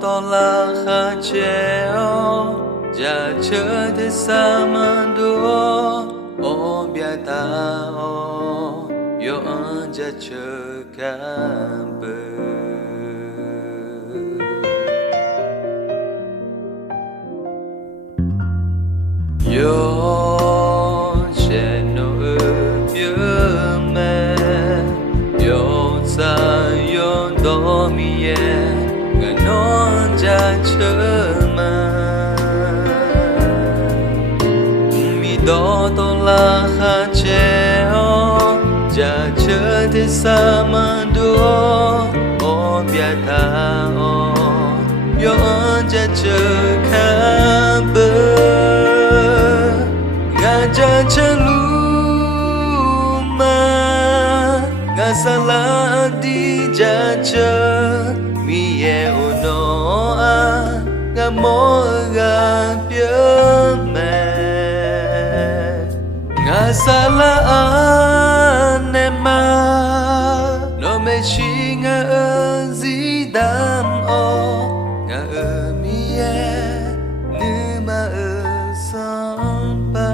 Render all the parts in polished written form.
to la kha cheo ja chơ te sa man do o bia ta o yo an ja chơ kan pe yo che no pye me yo sa yo do mi ye ga non ja chơ ma mi do to la kha cheo ja chơ te sa ma do o bia ta o yo an ja chơ kan pe ja chalu ma ga sala di ja cha mi ye uno a ga mo ga pye me ga sala ne ma no me chi nga zi dam o ga mi ye nu ma sam pa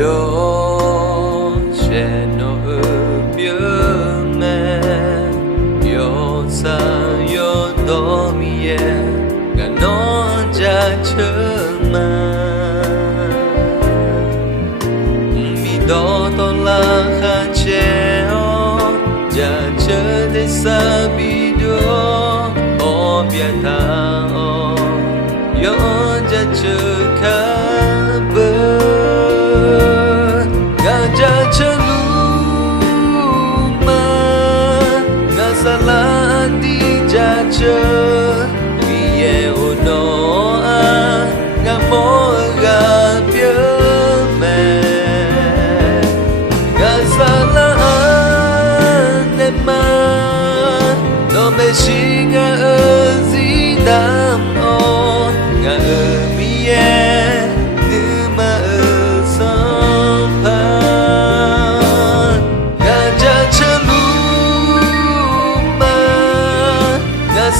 yo che no pye me yo sa yo do mi ye ga non ja chơ ma mi do to la kha cheo ja chơ te sa bi do o bia ta o yo ja chơ ka be ja chalu ma ga sala di ja cha mi ye uno a ga mo ga pye me ga sala ne ma no me shi ga zi dam o ga mi ye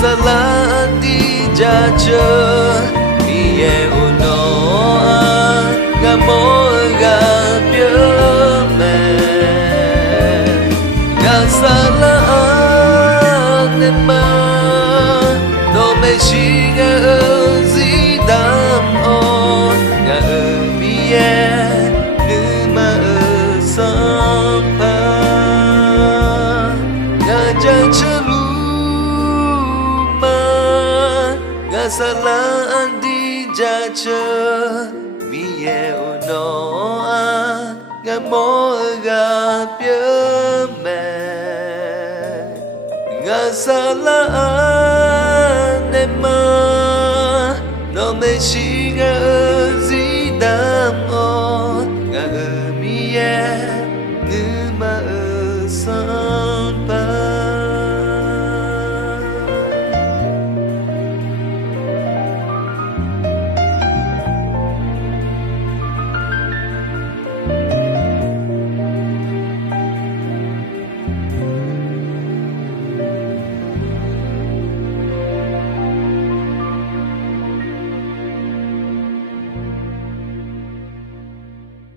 sala di ja cha mi ye uno a ga mo ga pye me ga sala ne ma no me shi ga zi dam o ga mi ye nu ma sam pa ga ja cha sala di ja cha mi ye uno a ga mo ga pye me ga sala ne ma no me shi ga